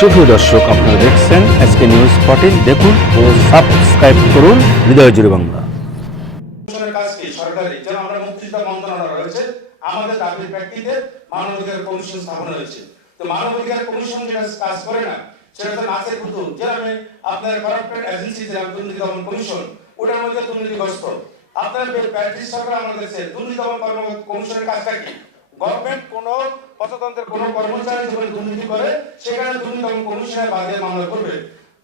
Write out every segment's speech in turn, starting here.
সুপ্রিয় দর্শক, আপনারা দেখছেন এসকে নিউজ 14। দেখুন ও সাবস্ক্রাইব করুন হৃদয় জুড়ে বাংলা। কাজকে সরকারি যেন আমরা মুক্তিযোদ্ধা মন্ত্রণালয় রয়েছে, আমাদের দাবির প্রেক্ষিতে মানবাধিকার কমিশন স্থাপন হয়েছে। তো মানবাধিকার কমিশন যেটা কাজ করে না, সেটা তো নাচের পুতুল। যেরকম আপনার করাপ্টেড এজেন্সি যে দুর্নীতি দমন কমিশন, ওটার মধ্যে দুর্নীতিগ্রস্ত। আপনার ব্যাটারি সরকার আমরা দেখছে দুর্নীতি দমন কমিশনের কাজটা কি? গভর্নমেন্ট কোন প্রজাতন্ত্রের কোন কর্মচারী যখন দুর্নীতি করে, সেখানে দুর্নীতি দমন কমিশনের বাদে মামলা করবে।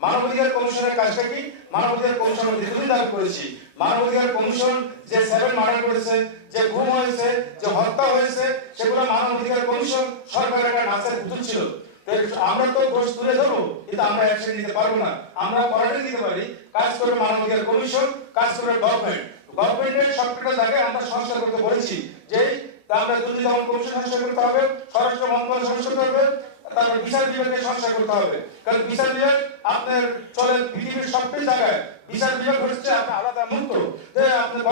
মানবাধিকার কমিশনের কাজটা কি? মানবাধিকার কমিশন দীর্ঘদিন দাবি করেছি, মানবাধিকার কমিশন যে 7 মার্ডার করেছে, যে গুম হয়েছে, যে হত্যা হয়েছে, সেগুলো মানবাধিকার কমিশন সরকারের একটা নাচের পুতুল ছিল। আমরা তো দোষ তুলে ধরবো, কিন্তু আমরা অ্যাকশন নিতে পারবো না। আমরা পরামর্শ দিতে পারি, কাজ করে মানবাধিকার কমিশন, কাজ করে গভর্নমেন্টের সবকটা জায়গায় আমরা সংস্কার করতে বলেছি। যে আমরা দুর্নীতি দমন কমিশন সংস্কার করতে হবে, স্বরাষ্ট্র মন্ত্রণালয় সংস্কার করতে হবে, তারপর বিচার বিভাগকে সংস্কার করতে হবে। কারণ বিচার বিভাগ আপনার চলে পৃথিবীর সবচেয়ে জায়গায় বিচার বিভাগ হচ্ছে আপনার আলাদা মুক্ত। যে আপনার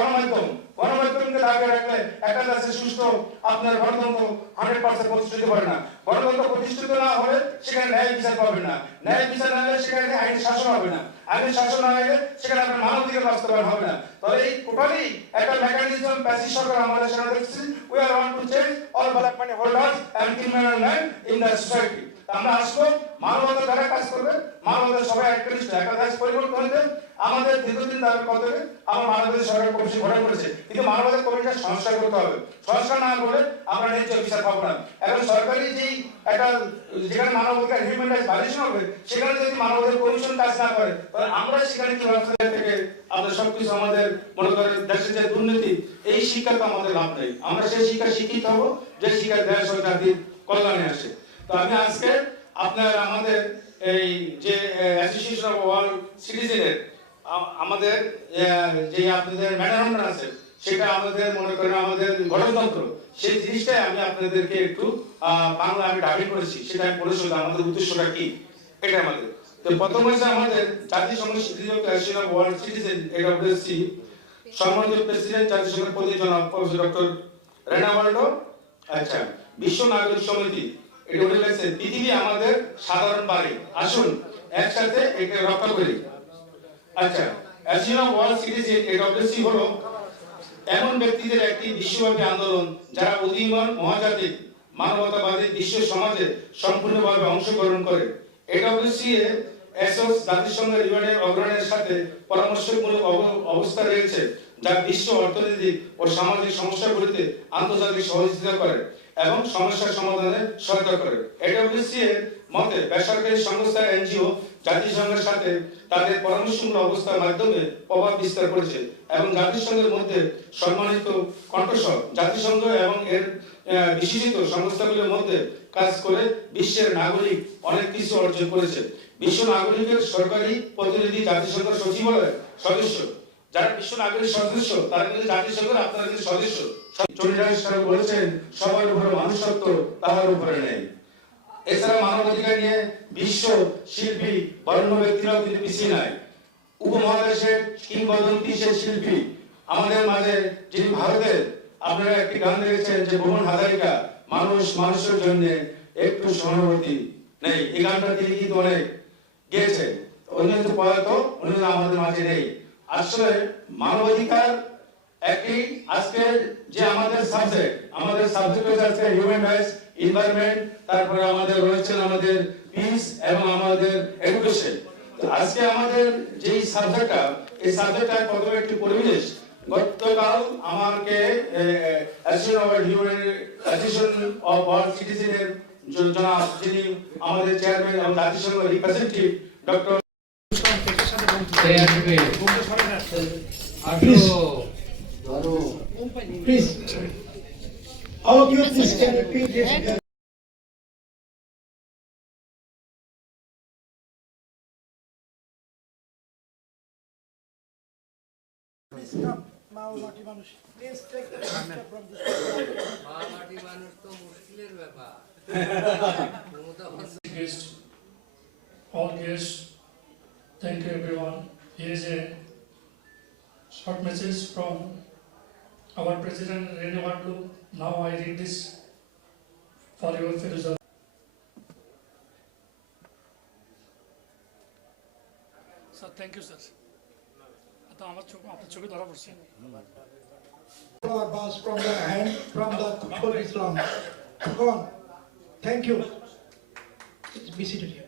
গণমাধ্যমকে দাবি রাখলে একটা দেশে সুষ্ঠু আপনার গণতন্ত্র 100% প্রতিষ্ঠিত করে না। গণতন্ত্র প্রতিষ্ঠিত না হলে সেখানে ন্যায় বিচার পাবে না, ন্যায় বিচার না হলে সেখানে আইন শাসন হবে না, আইন শাসন না হলে সেখানে আপনার মানবাধিকার বাস্তবায়ন হবে না। তাহলে এই টোটালি একটা মেকানিজম প্যাসিভ সরকার আমাদের সামনে দেখছি। We are want to change all black money holders and criminal man in the society. আমরা আসবো, মানবতার দ্বারা কাজ করবে, মানবতার সবাই একটা দেশ পরিবর্তন হতে আমাদের দীর্ঘদিন দাবি করতে হবে। আমার মানবাধিকার সরকার কমিশন গঠন করেছে, কিন্তু মানবাধিকার কমিশন সংস্কার করতে হবে। সংস্কার না করলে আমরা ন্যায্য বিচার পাবো না। এখন সরকারি যেই একটা যেখানে মানবাধিকার হিউম্যান রাইটস ভায়োলেশন হবে, সেখানে যদি মানবাধিকার কমিশন কাজ না করে, তাহলে আমরা সেখানে কি ব্যবস্থা থেকে আমাদের সবকিছু আমাদের মনে করেন দেশের যে দুর্নীতি, এই শিক্ষা তো আমাদের লাভ নেই। আমরা সেই শিক্ষা শিক্ষিত হবো যে শিক্ষা দেশ ও জাতির কল্যাণে আসে। তো আমি আজকে আপনার আমাদের এই যে অ্যাসোসিয়েশন অফ ওয়ার্ল্ড সিটিজেনের আমাদের যে আপনাদের ম্যাটারমেন্ট আছে, সেটা আমাদের মনে করেন আমাদের গণতন্ত্র, সেই জিনিসটাই আমি আপনাদেরকে একটু বাংলা আমি ডাবি করেছি, সেটা আমি পড়ে শুধু আমাদের উদ্দেশ্যটা কি এটা আমাদের। তো প্রথম হচ্ছে আমাদের জাতিসংঘ association of world citizen AWC সম্মানিত প্রেসিডেন্ট জাতিসংঘের প্রতি জনাব প্রফেসর ডক্টর রেনাওয়াল্ডো আচ্ছা বিশ্ব নাগরিক সমিতি এটা উঠে গেছে, পৃথিবী আমাদের সাধারণ বাড়ি, আসুন একসাথে একে রক্ষা করি। আচ্ছা, association of world citizen AWC হলো এমন ব্যক্তিদের একটি বিশ্বব্যাপী আন্দোলন যারা উদীয়মান মহাজাতিক মানবতাবাদী বিশ্ব সমাজে সম্পূর্ণভাবে অংশগ্রহণ করে। এডব্লিউসি এসোস জাতিসংঘের ইউএনের অগ্রণের সাথে পরামর্শমূলক অবস্থা রয়েছে, যা বিশ্ব অর্থনৈতিক ও সামাজিক সমস্যাগুলিতে আন্তর্জাতিক সহযোগিতা করে এবং সমস্যার সমাধানে সহায়তা করে। এডব্লিউসি এর মতে বেসরকারি সংস্থা এনজিও জাতিসংঘের সাথে তাদের পরামর্শমূলক অবস্থার মাধ্যমে প্রভাব বিস্তার করেছে এবং জাতিসংঘের মধ্যে সম্মানিত কণ্ঠস্বর জাতিসংঘ এবং এর বিশেষিত সংস্থাগুলোর মধ্যে কাজ করে বিশ্বের নাগরিক অনেক কিছু অর্জন করেছে। বিশ্ব নাগরিকের সরকারি প্রতিনিধি জাতিসংঘ সচিবালয়ের সদস্য, যারা বিশ্ব নাগরিক সদস্য তারা কিন্তু জাতিসংঘের আপনারা কিন্তু সদস্য। বলেছেন সবার উপরে মানুষত্ব, তাহার উপরে নেই। এছাড়া মানবাধিকার নিয়ে বিশ্ব শিল্পী বর্ণ ব্যক্তিরাও কিন্তু পিছিয়ে নাই। উপমহাদেশের কিংবদন্তি সে শিল্পী আমাদের মাঝে যিনি ভারতের, আপনারা একটি গান দেখেছেন যে ভুবন হাজারিকা, মানুষ মানুষের জন্য একটু সহানুভূতি নেই, এই গানটা তিনি কিন্তু অনেক গেয়েছেন। অন্য প্রয়াত অন্য আমাদের মাঝে নেই। আসলে মানবাধিকার একটি আজকে যে আমাদের সাবজেক্ট হচ্ছে আজকে হিউম্যান রাইটস, এনভায়রনমেন্ট, তারপরে আমাদের রয়েছে আমাদের পিস এবং আমাদের এডুকেশন। তো আজকে আমাদের যেই সাবজেক্টটা, এই সাবজেক্টটা প্রথমে একটি পরিবেশ। গতকাল আমাকে অ্যাসোসিয়েশন অফ ওয়ার্ল্ড সিটিজেনের জনাব যিনি আমাদের চেয়ারম্যান এবং জাতিসংঘ representative doctor Please, all of you please can repeat this again. Please take the step from this. All guests, thank you everyone. Here is a short message from our President Renawadlu. Now I read this for your Firuzah. Sir thank you sir তো আমার চোখ আপনার চোখে ধরা পড়ছে Flower vase from the hand from the Khutbul Islam. Come on. Thank you. Be seated here.